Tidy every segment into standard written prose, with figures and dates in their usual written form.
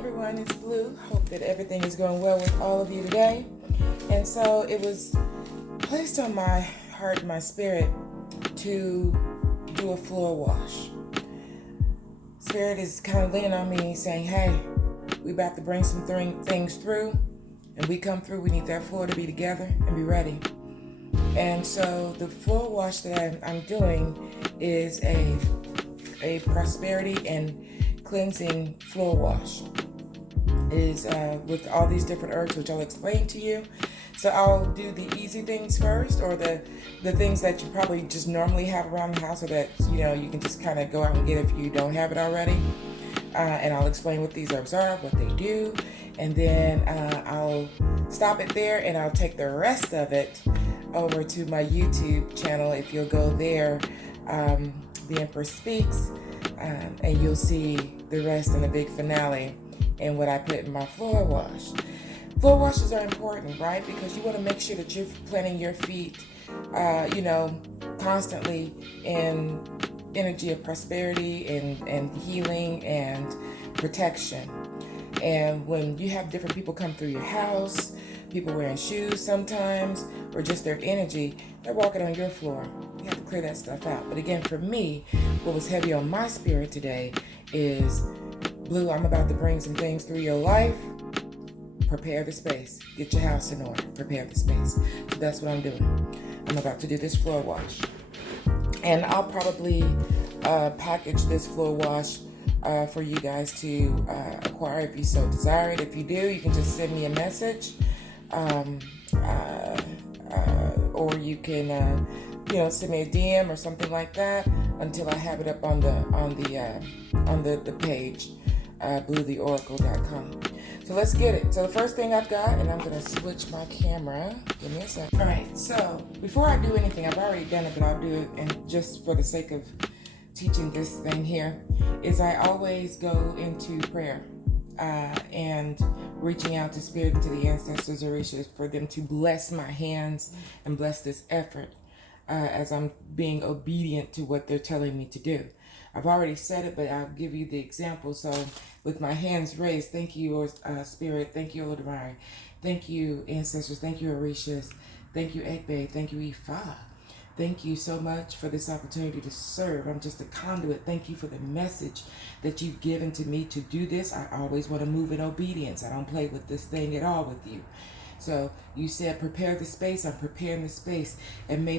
everyone, it's Blue. Hope that everything is going well with all of you today. And so it was placed on my heart and my spirit to do a floor wash. Spirit is kind of leaning on me saying, hey, we about to bring some things through, and we come through, we need that floor to be together and be ready. And so the floor wash that I'm doing is a prosperity and cleansing floor wash. It is with all these different herbs, which I'll explain to you. So I'll do the easy things first, or the things that you probably just normally have around the house, or that you can just kind of go out and get if you don't have it already. And I'll explain what these herbs are, what they do, and then I'll stop it there, and I'll take the rest of it over to my YouTube channel. If you'll go there, The Empress Speaks, and you'll see the rest in the big finale and what I put in my floor wash. Floor washes are important, right? Because you want to make sure that you're planting your feet, constantly in energy of prosperity and healing and protection. And when you have different people come through your house, people wearing shoes sometimes, or just their energy, they're walking on your floor. You have to clear that stuff out. But again, for me, what was heavy on my spirit today is, Blue, I'm about to bring some things through your life. Prepare the space. Get your house in order. Prepare the space. So that's what I'm doing. I'm about to do this floor wash. And I'll probably package this floor wash for you guys to acquire if you so desire it. If you do, you can just send me a message. Or you can send me a DM or something like that until I have it up on the page, bluetheoracle.com. So let's get it. So the first thing I've got, and I'm going to switch my camera. Give me a second. All right, so before I do anything, I've already done it, but I'll do it, and just for the sake of teaching this thing here, is I always go into prayer and reaching out to Spirit and to the ancestors or Orishas for them to bless my hands and bless this effort as I'm being obedient to what they're telling me to do. I've already said it, but I'll give you the example. So with my hands raised, thank you, Spirit. Thank you, Olodumare. Thank you, ancestors. Thank you, Orishas. Thank you, Ekbe. Thank you, Ifa. Thank you so much for this opportunity to serve. I'm just a conduit. Thank you for the message that you've given to me to do this. I always want to move in obedience. I don't play with this thing at all with you. So you said prepare the space. I'm preparing the space. And may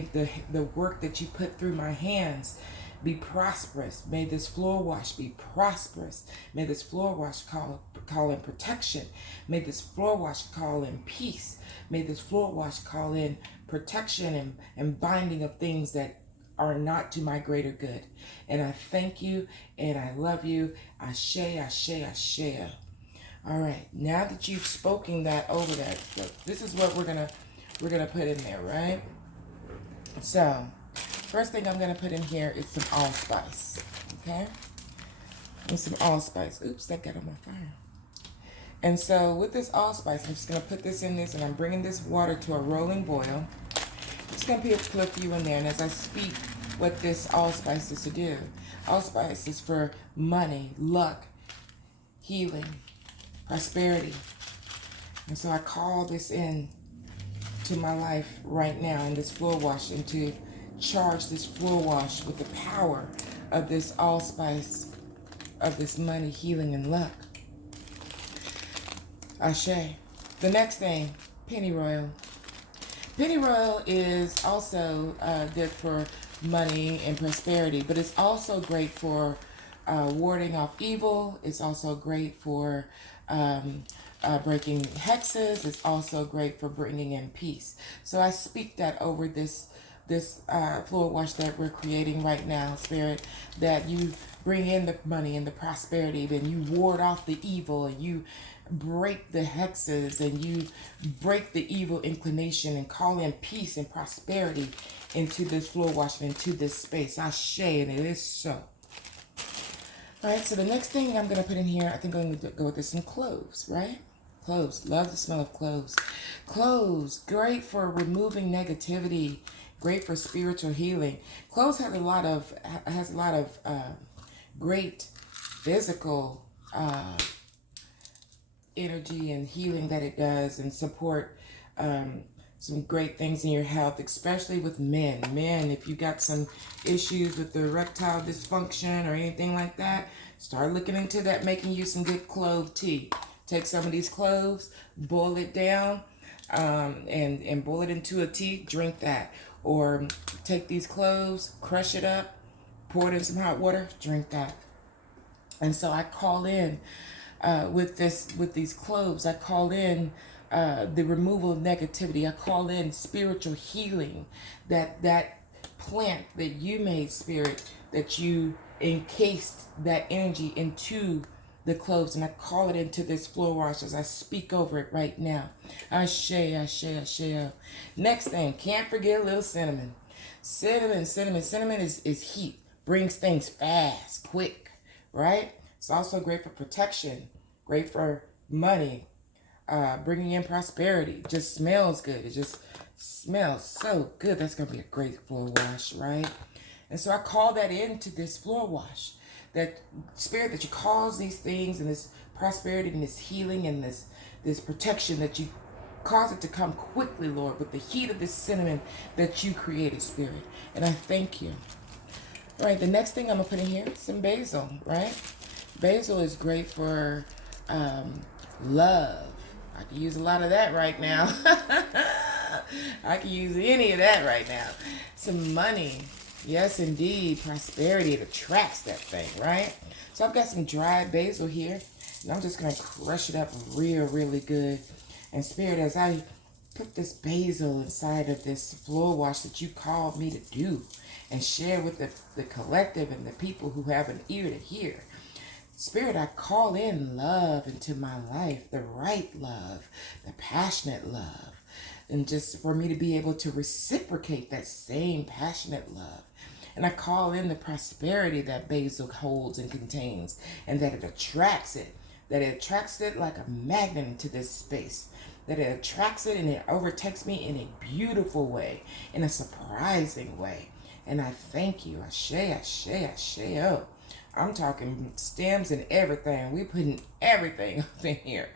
the work that you put through my hands be prosperous. May this floor wash be prosperous. May this floor wash call in protection. May this floor wash call in peace. May this floor wash call in protection and binding of things that are not to my greater good. And I thank you and I love you. Ashe, ashe, ashe. All right, now that you've spoken that over that, this is what we're gonna put in there, right? So first thing I'm going to put in here is some allspice, okay? And some allspice. Oops, that got on my fire. And so with this allspice, I'm just going to put this in this, and I'm bringing this water to a rolling boil. Just going to put a few in there, and as I speak what this allspice is to do. Allspice is for money, luck, healing, prosperity. And so I call this in to my life right now in this floor wash, and to charge this floor wash with the power of this allspice, of this money, healing, and luck. Ashe. The next thing, pennyroyal. Pennyroyal is also good for money and prosperity, but it's also great for warding off evil. It's also great for breaking hexes. It's also great for bringing in peace. So I speak that over this floor wash that we're creating right now, Spirit, that you bring in the money and the prosperity, then you ward off the evil, and you break the hexes, and you break the evil inclination, and call in peace and prosperity into this floor wash and into this space. Ashe, and it is so. All right, so the next thing I'm going to put in here, I think I'm going to go with some cloves, right? Cloves. Love the smell of cloves. Cloves, great for removing negativity, great for spiritual healing. Cloves has a lot of great physical energy and healing that it does, and support some great things in your health, especially with men. Men, if you got some issues with the erectile dysfunction or anything like that, start looking into that, making you some good clove tea. Take some of these cloves, boil it down, and boil it into a tea, drink that. Or take these cloves, crush it up, pour it in some hot water, drink that. And so I call in with these cloves, I call in the removal of negativity. I call in spiritual healing. That plant that you made, Spirit, that you encased that energy into the cloves, and I call it into this floor wash as I speak over it right now. Ashe, ashe, ashe. Next thing, can't forget a little cinnamon. Cinnamon is heat. Brings things fast, quick, right? It's also great for protection, great for money, bringing in prosperity. Just smells good. It just smells so good. That's going to be a great floor wash, right? And so I call that into this floor wash. That Spirit, that you cause these things and this prosperity and this healing and this protection, that you cause it to come quickly, Lord, with the heat of this cinnamon that you created, Spirit. And I thank you. All right, the next thing I'm going to put in here is some basil, right? Basil is great for love. I can use a lot of that right now. I can use any of that right now. Some money. Yes, indeed. Prosperity. It attracts that thing, right? So I've got some dried basil here. And I'm just going to crush it up really good. And Spirit, as I put this basil inside of this floor wash that you called me to do and share with the collective and the people who have an ear to hear, Spirit, I call in love into my life, the right love, the passionate love, and just for me to be able to reciprocate that same passionate love. And I call in the prosperity that basil holds and contains, and that it attracts it like a magnet into this space, that it attracts it and it overtakes me in a beautiful way, in a surprising way. And I thank you. Ashe, ashe, ashe. Oh, I'm talking stems and everything. We putting everything up in here.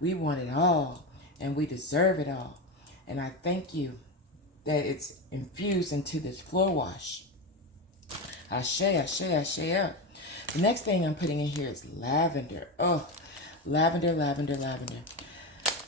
We want it all, and we deserve it all. And I thank you that it's infused into this floor wash. Ashe, ashe, ashe. The next thing I'm putting in here is lavender. Oh, lavender.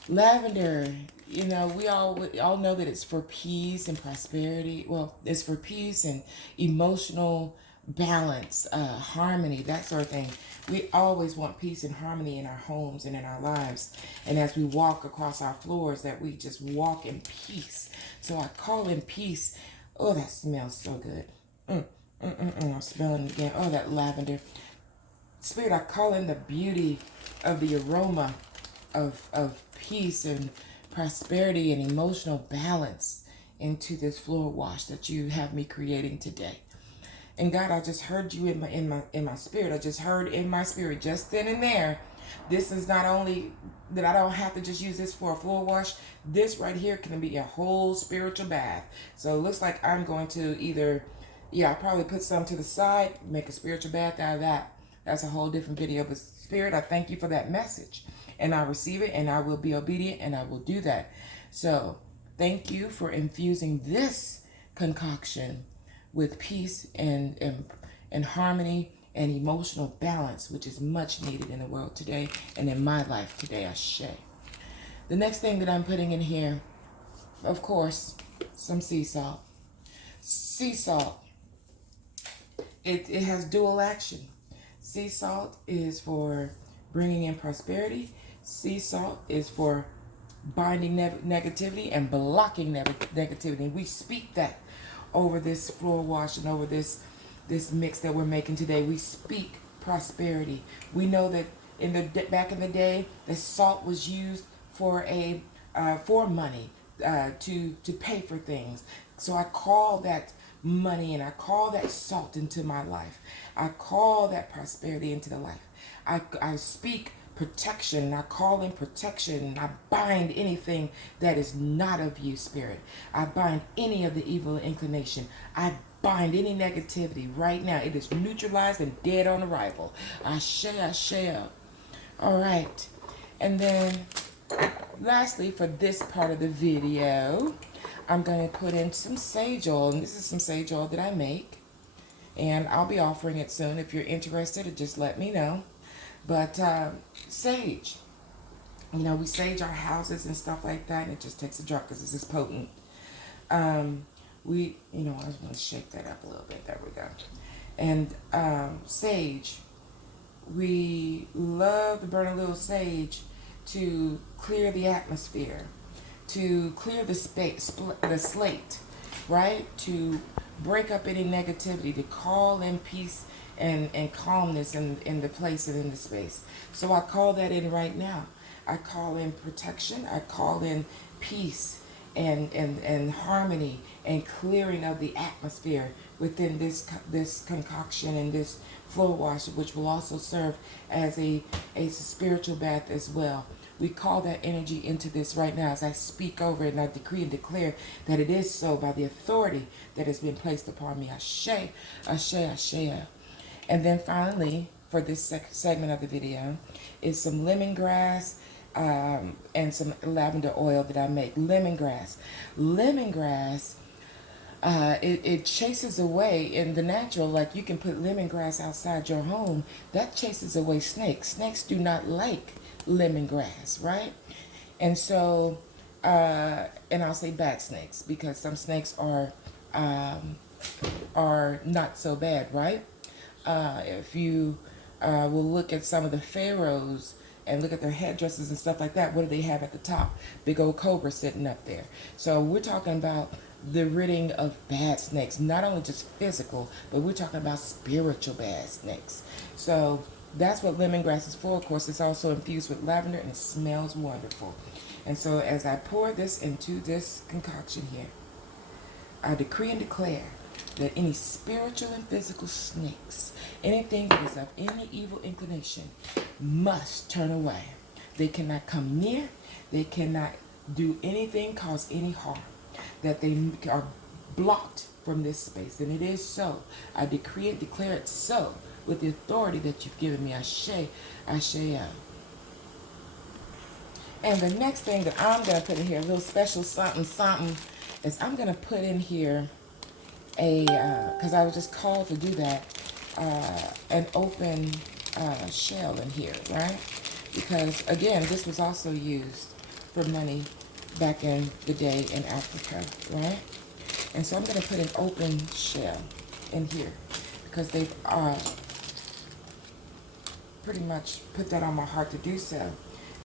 Lavender, you know, we all know that it's for peace and prosperity. Well, it's for peace and emotional balance, harmony, that sort of thing. We always want peace and harmony in our homes and in our lives. And as we walk across our floors, that we just walk in peace. So I call in peace. Oh, that smells so good. I'm smelling it again. Oh, that lavender. Spirit, I call in the beauty of the aroma of peace and prosperity and emotional balance into this floor wash that you have me creating today. And God, I just heard you in my spirit. I just heard in my spirit just then and there. This is not only that I don't have to just use this for a floor wash. This right here can be a whole spiritual bath. So it looks like I'm going to either, I'll probably put some to the side, make a spiritual bath out of that. That's a whole different video. But Spirit, I thank you for that message. And I receive it, and I will be obedient, and I will do that. So thank you for infusing this concoction with peace and harmony and emotional balance, which is much needed in the world today and in my life today. Ashe. The next thing that I'm putting in here, of course, some sea salt. Sea salt, it has dual action. Sea salt is for bringing in prosperity. Sea salt is for binding negativity and blocking negativity. We speak that over this floor wash and over this mix that we're making today. We speak prosperity. We know that back in the day, the salt was used for money, to pay for things. So I call that money and I call that salt into my life. I call that prosperity into the life. I speak protection. I call in protection. I bind anything that is not of you, Spirit. I bind any of the evil inclination. I bind any negativity right now. It is neutralized and dead on arrival. Ashe, ashe. All right. And then lastly, for this part of the video, I'm going to put in some sage oil. And this is some sage oil that I make. And I'll be offering it soon. If you're interested, just let me know. But sage, you know, we sage our houses and stuff like that. And it just takes a drop because it's just potent. You know, I just want to shake that up a little bit. There we go. And sage, we love to burn a little sage to clear the atmosphere, to clear the space, the slate, right? To break up any negativity, to call in peace and calmness in the place and in the space. So I call that in right now. I call in protection. I call in peace and harmony and clearing of the atmosphere within this concoction and this floor wash, which will also serve as a spiritual bath as well. We call that energy into this right now as I speak over it, and I decree and declare that it is so by the authority that has been placed upon me. Ashe, ashe, ashe. And then finally, for this segment of the video, is some lemongrass and some lavender oil that I make. Lemongrass. Lemongrass, it chases away in the natural, like you can put lemongrass outside your home. That chases away snakes. Snakes do not like lemongrass, right? And so, and I'll say bad snakes because some snakes are not so bad, right? If you will look at some of the pharaohs and look at their headdresses and stuff like that, what do they have at the top? Big old cobra sitting up there. So we're talking about the ridding of bad snakes, not only just physical, but we're talking about spiritual bad snakes. So that's what lemongrass is for. Of course, it's also infused with lavender and it smells wonderful. And so as I pour this into this concoction here, I decree and declare that any spiritual and physical snakes, anything that is of any evil inclination, must turn away. They cannot come near. They cannot do anything, cause any harm. That they are blocked from this space. And it is so. I decree and declare it so with the authority that you've given me. Ashe, ashe. And the next thing that I'm going to put in here, a little special something, is I'm going to put in here because I was just called to do that, an open shell in here, right? Because, again, this was also used for money back in the day in Africa, right? And so I'm going to put an open shell in here because they've pretty much put that on my heart to do so.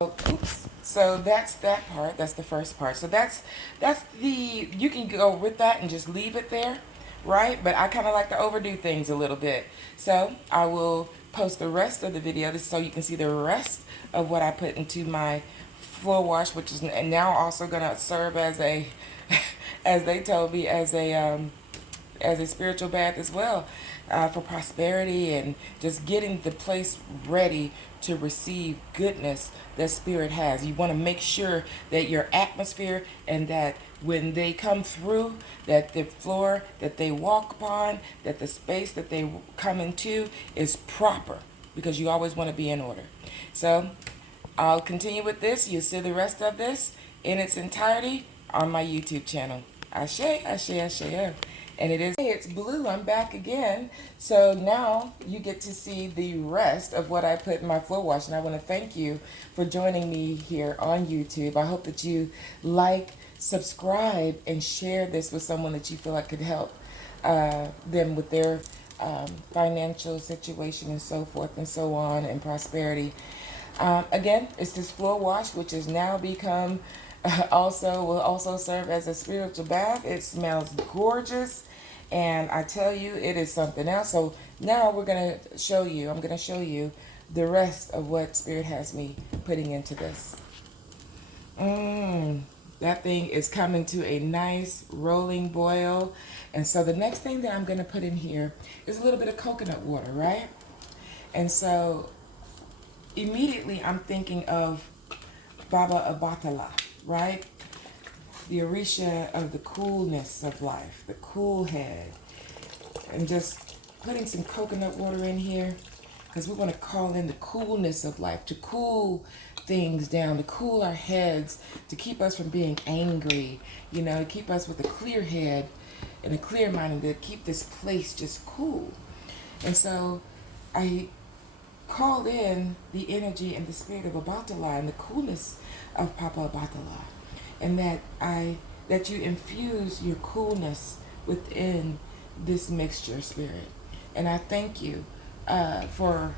Oops. So that's that part. That's the first part. So that's the, you can go with that and just leave it there, right? But I kind of like to overdo things a little bit. So I will post the rest of the video so you can see the rest of what I put into my floor wash, which is now also going to serve as a, as they told me, as a spiritual bath as well, for prosperity and just getting the place ready to receive goodness that Spirit has. You want to make sure that your atmosphere and that when they come through, that the floor that they walk upon, that the space that they come into is proper, because you always want to be in order. So I'll continue with this. You'll see the rest of this in its entirety on my YouTube channel. Ashe, ashe, ashe. And it's blue. I'm back again. So now you get to see the rest of what I put in my floor wash. And I want to thank you for joining me here on YouTube. I hope that you like, subscribe, and share this with someone that you feel like could help them with their financial situation and so forth and so on, and prosperity. Again, it's this floor wash, which has now become will also serve as a spiritual bath. It smells gorgeous, and I tell you, it is something else. So now I'm going to show you the rest of what Spirit has me putting into this. That thing is coming to a nice rolling boil. And so the next thing that I'm going to put in here is a little bit of coconut water, right? And so immediately I'm thinking of Baba Abatala, right? The Orisha of the coolness of life, the cool head. And just putting some coconut water in here because we want to call in the coolness of life, to cool things down, to cool our heads, to keep us from being angry, to keep us with a clear head and a clear mind, and to keep this place just cool. And so I called in the energy and the spirit of Obatala and the coolness of Papa Obatala, and that you infuse your coolness within this mixture, spirit. And I thank you for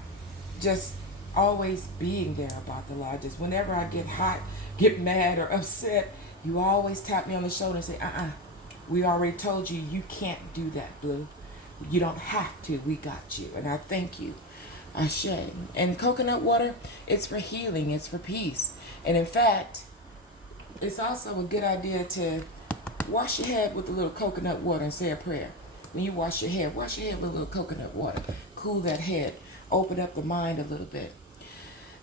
just always being there, Obatala. Just whenever I get hot, get mad, or upset, you always tap me on the shoulder and say, we already told you, you can't do that, Blue. You don't have to. We got you. And I thank you. Ashe. And coconut water, it's for healing. It's for peace. And in fact, it's also a good idea to wash your head with a little coconut water and say a prayer. When you wash your head with a little coconut water. Cool that head. Open up the mind a little bit.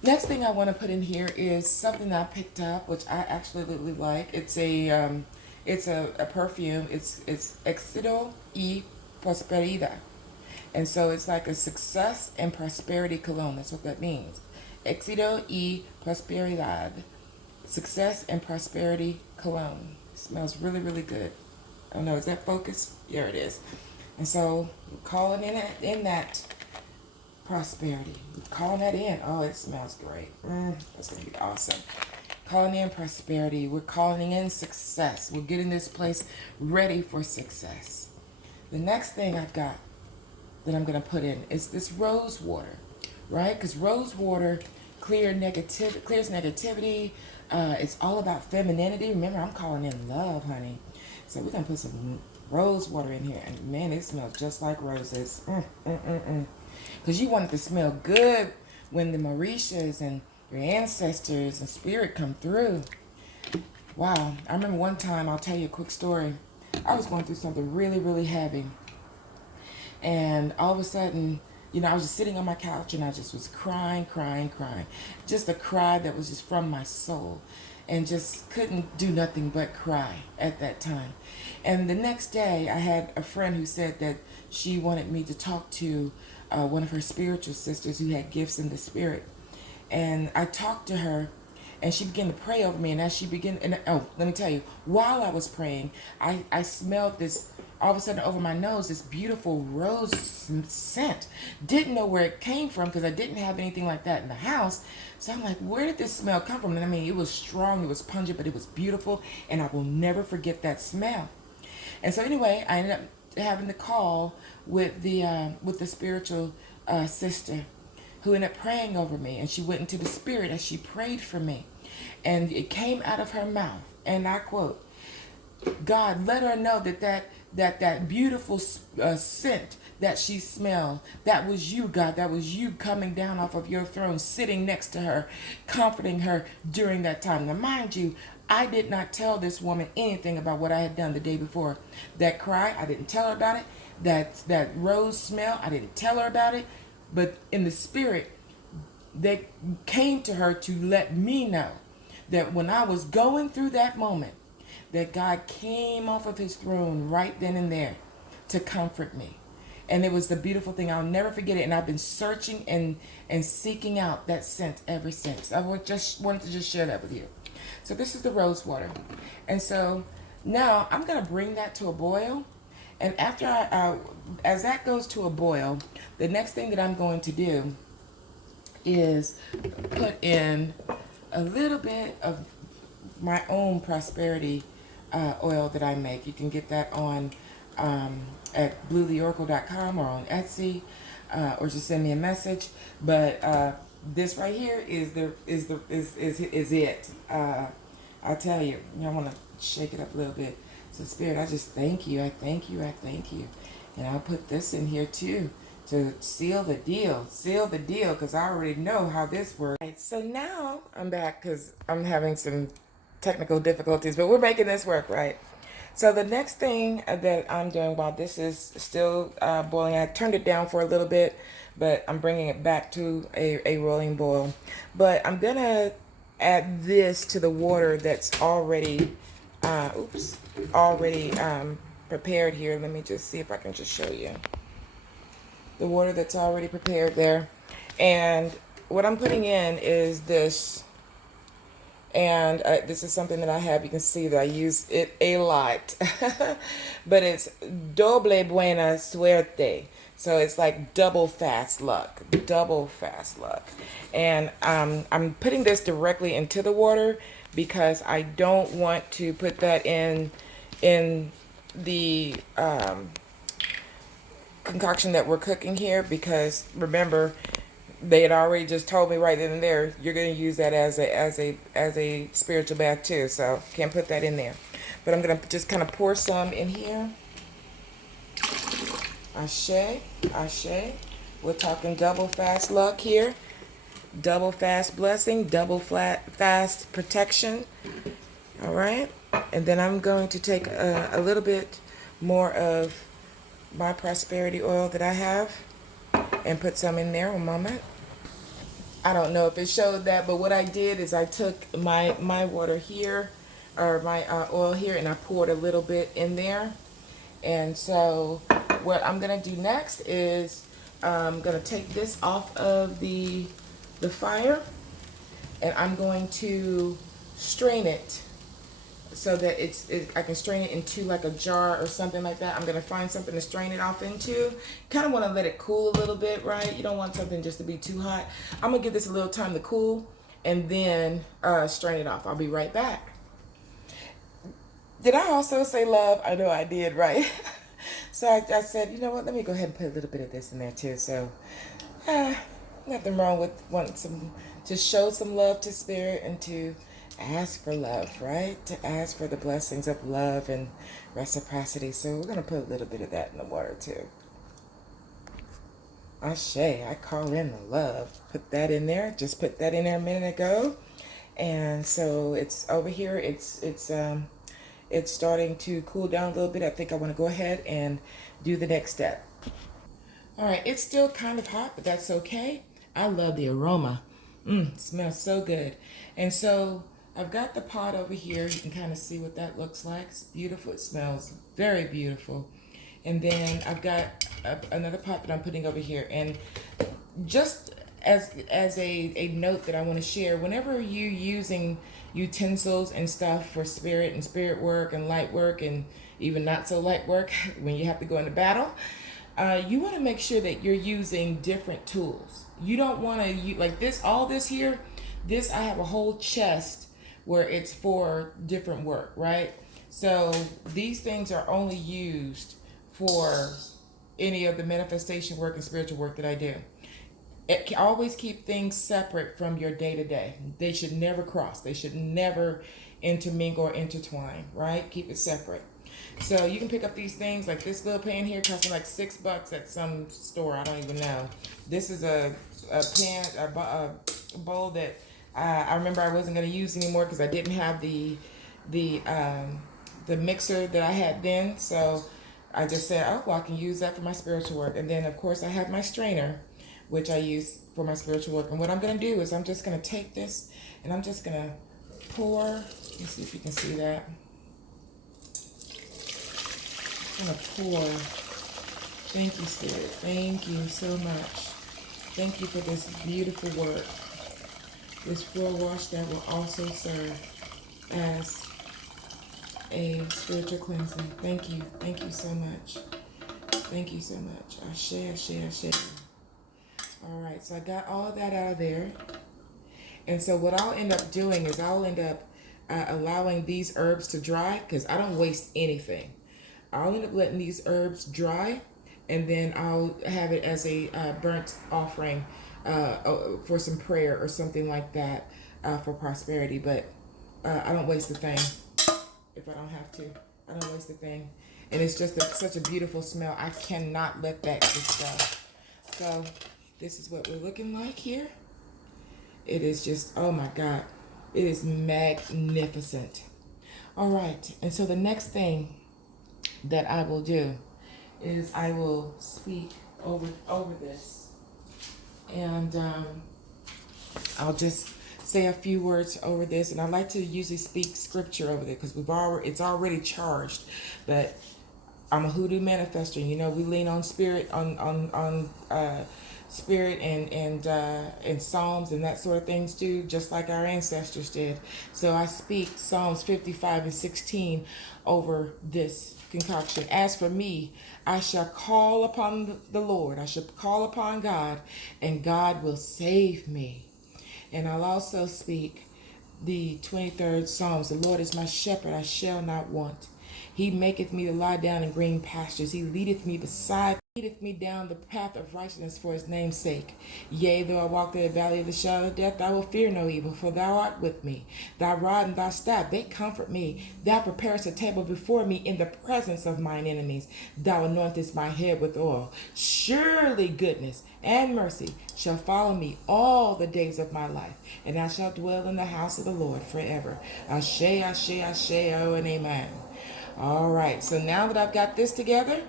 Next thing I want to put in here is something that I picked up, which I actually really like. It's a perfume. It's Éxito y Prosperidad. And so it's like a success and prosperity cologne. That's what that means. Éxito y Prosperidad. Success and prosperity cologne. It smells really, really good. I don't know, is that focused? There it is. And so we're calling in that prosperity. We're calling that in. Oh, it smells great. That's going to be awesome. Calling in prosperity. We're calling in success. We're getting this place ready for success. The next thing I've got that I'm going to put in is this rose water, right? Because rose water clears negativity. It's all about femininity. Remember, I'm calling in love, honey. So we're going to put some rose water in here. And man, it smells just like roses. Because you want it to smell good when the Mauritius and your ancestors and spirit come through. Wow. I remember one time, I'll tell you a quick story. I was going through something really, really heavy. And all of a sudden, I was just sitting on my couch and I just was crying. Just a cry that was just from my soul. And just couldn't do nothing but cry at that time. And the next day, I had a friend who said that she wanted me to talk to one of her spiritual sisters who had gifts in the spirit. And I talked to her, and she began to pray over me. And as she began, let me tell you, while I was praying, I smelled this, all of a sudden over my nose, this beautiful rose scent. Didn't know where it came from because I didn't have anything like that in the house. So I'm like, where did this smell come from? And I mean, it was strong, it was pungent, but it was beautiful. And I will never forget that smell. And so anyway, I ended up having the call with the spiritual sister who ended up praying over me. And she went into the spirit as she prayed for me. And it came out of her mouth. And I quote, God, let her know that beautiful scent that she smelled, that was you, God. That was you coming down off of your throne, sitting next to her, comforting her during that time. Now, mind you, I did not tell this woman anything about what I had done the day before. That cry, I didn't tell her about it. That rose smell, I didn't tell her about it. But in the spirit, they came to her to let me know that when I was going through that moment, that God came off of his throne right then and there to comfort me. And it was the beautiful thing. I'll never forget it. And I've been searching and seeking out that scent ever since. I just wanted to just share that with you. So this is the rose water. And so now I'm going to bring that to a boil. And after as that goes to a boil, the next thing that I'm going to do is put in a little bit of my own prosperity oil that I make. You can get that on at bluetheoracle.com or on Etsy, or just send me a message. But this right here is it. I tell you, I want to shake it up a little bit. So Spirit, I just thank you. I thank you. And I'll put this in here too to seal the deal, because I already know how this works. Right, so now I'm back because I'm having some technical difficulties, but we're making this work, right? So the next thing that I'm doing while this is still boiling, I turned it down for a little bit, but I'm bringing it back to a rolling boil. But I'm going to add this to the water that's already, prepared here. Let me just see if I can just show you. The water that's already prepared there. And what I'm putting in is this And this is something that I have. You can see that I use it a lot. But it's doble buena suerte. So it's like double fast luck. Double fast luck. And I'm putting this directly into the water because I don't want to put that in the concoction that we're cooking here, because remember, they had already just told me right then and there, you're going to use that as a spiritual bath too, so can't put that in there. But I'm going to just kind of pour some in here. Ashe, ashe. We're talking double fast luck here, double fast blessing, double fast protection. All right, and then I'm going to take a little bit more of my prosperity oil that I have and put some in there. A moment. I don't know if it showed that, but what I did is I took my water here, or my oil here, and I poured a little bit in there. And so what I'm gonna do next is I'm gonna take this off of the fire, and I'm going to strain it so that I can strain it into like a jar or something like that. I'm gonna find something to strain it off into. Kind of want to let it cool a little bit, right? You don't want something just to be too hot. I'm gonna give this a little time to cool and then strain it off. I'll be right back. Did I also say love? I know I did, right? So I said, you know what? Let me go ahead and put a little bit of this in there too. So nothing wrong with wanting to show some love to spirit and to ask for love, right? To ask for the blessings of love and reciprocity. So we're going to put a little bit of that in the water too. Ashe, I call in the love. Put that in there. Just put that in there a minute ago. And so it's over here. It's starting to cool down a little bit. I think I want to go ahead and do the next step. All right, it's still kind of hot, but that's okay. I love the aroma. It smells so good. And so I've got the pot over here. You can kind of see what that looks like. It's beautiful. It smells very beautiful. And then I've got another pot that I'm putting over here. And just as a note that I want to share, whenever you're using utensils and stuff for spirit and spirit work and light work and even not so light work, when you have to go into battle, you want to make sure that you're using different tools. You don't want to use like this, all this here. This, I have a whole chest where it's for different work, right? So these things are only used for any of the manifestation work and spiritual work that I do. Always keep things separate from your day-to-day. They should never cross. They should never intermingle or intertwine, right? Keep it separate. So you can pick up these things, like this little pan here cost me like $6 at some store. I don't even know. This is a bowl that I remember I wasn't going to use anymore because I didn't have the mixer that I had then. So I just said, oh, well, I can use that for my spiritual work. And then, of course, I have my strainer, which I use for my spiritual work. And what I'm going to do is I'm just going to take this and I'm just going to pour. Let's see if you can see that. I'm going to pour. Thank you, Spirit. Thank you so much. Thank you for this beautiful work. This floor wash that will also serve as a spiritual cleansing. Thank you. Thank you so much. Thank you so much. Ashe, ashe, ashe. All right, so I got all of that out of there. And so what I'll end up doing is I'll end up allowing these herbs to dry because I don't waste anything. I'll end up letting these herbs dry, and then I'll have it as a burnt offering for some prayer or something like that for prosperity. But I don't waste a thing if I don't have to. I don't waste a thing. And it's just such a beautiful smell. I cannot let that just go. So this is what we're looking like here. It is just, oh my God. It is magnificent. All right. And so the next thing that I will do is I will speak over this. And I'll just say a few words over this. And I like to usually speak scripture over there because it's already charged. But I'm a hoodoo manifester. You know, we lean on spirit, on spirit and psalms and that sort of things too, just like our ancestors did. So I speak Psalms 55:16 over this concoction. As for me, I shall call upon the Lord. I shall call upon God, and God will save me. And I'll also speak the 23rd Psalms. The Lord is my shepherd, I shall not want. He maketh me to lie down in green pastures. He leadeth me down the path of righteousness for his name's sake. Yea, though I walk through the valley of the shadow of death, I will fear no evil, for thou art with me. Thy rod and thy staff, they comfort me. Thou preparest a table before me in the presence of mine enemies. Thou anointest my head with oil. Surely goodness and mercy shall follow me all the days of my life, and I shall dwell in the house of the Lord forever. Ashe, ashe, ashe, oh, and amen. All right, so now that I've got this together,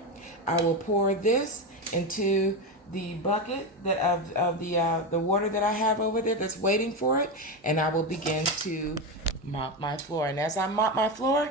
I will pour this into the bucket of the water that I have over there that's waiting for it, and I will begin to mop my floor. And as I mop my floor,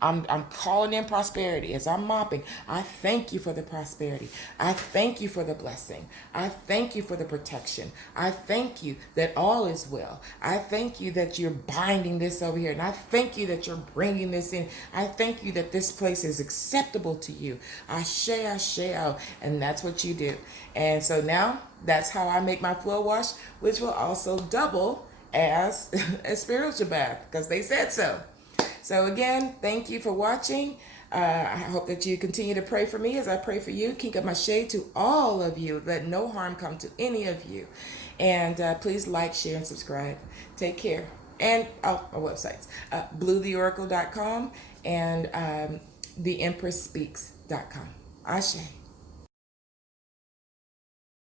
I'm calling in prosperity. As I'm mopping, I thank you for the prosperity. I thank you for the blessing. I thank you for the protection. I thank you that all is well. I thank you that you're binding this over here. And I thank you that you're bringing this in. I thank you that this place is acceptable to you. Ashe, ashe, oh. And that's what you do. And so now that's how I make my floor wash, which will also double as a spiritual bath because they said so. So again, thank you for watching. I hope that you continue to pray for me as I pray for you. Keep up my shade to all of you. Let no harm come to any of you. And please like, share, and subscribe. Take care. And our websites, bluetheoracle.com and theempressspeaks.com. Ashe.